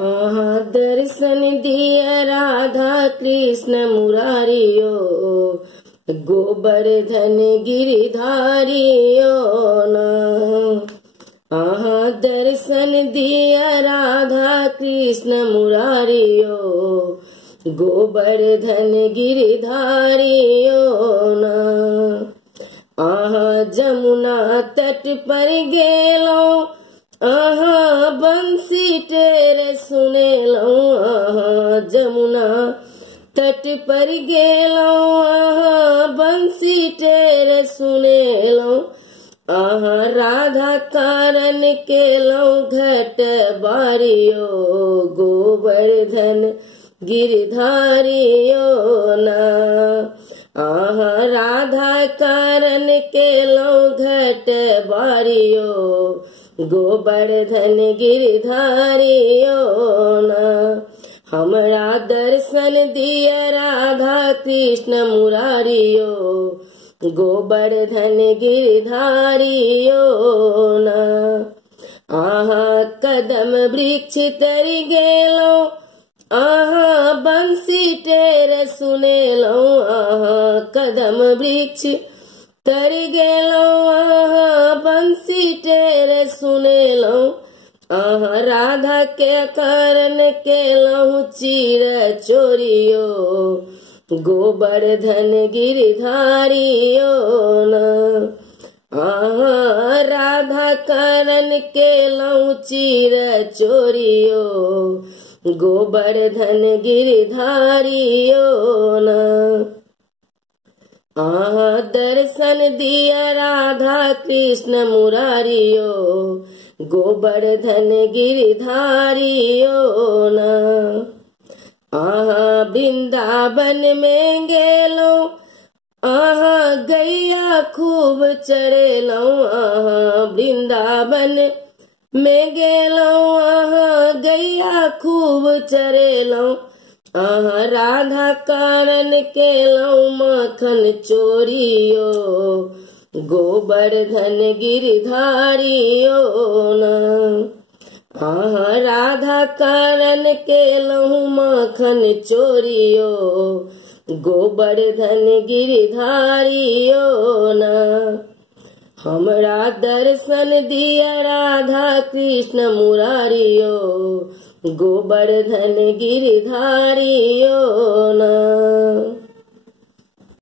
दर्शन दिया राधा कृष्ण मुरारियो, गोवर्धन गिरिधारियो न। दर्शन दिया राधा कृष्ण मुरारियो, गोवर्धन गिरिधारियो न। जमुना तट पर गेलो, बंसी टेरे सुनेलो। जमुना तट पर गेलो, बंसी टेरे सुनेलो। राधा कारण केलो घट बारियो, गोवर्धन गिरधारियो न। राधा कारण केलो घट बारियो, गोवर्धन गिरधारियो न। हमरा दर्शन दिया राधा कृष्ण मुरारियो, गोवर्धन गिरधारियो न। कदम वृक्ष तरी गेलो, बंसी टेरे सुनेलो। कदम वृक्ष तरी गेलो, बंसी टेरे सुनेलो। राधा के कारण केलहु चीर चोरियो, गोवर्धन गिरधारियो न। राधा कारण केलहु चीर चोरियो, गोवर्धन गिरधारियो न। दर्शन दिया राधा कृष्ण मुरारियो, गोवर्धन गिरधारियो न। वृंदावन में गेलो, गैया खूब चरेलो। वृंदावन में गेलो, गैया खूब चरेलो। राधा कारण केलो मखन चोरियो, गोवर्धन गिरधारियो न। राधा कारण केलहु मखन चोरियो, गोवर्धन गिरधारियो न। हमरा दर्शन दिया राधा कृष्ण मुरारियो, गोवर्धन गिरधारियो न।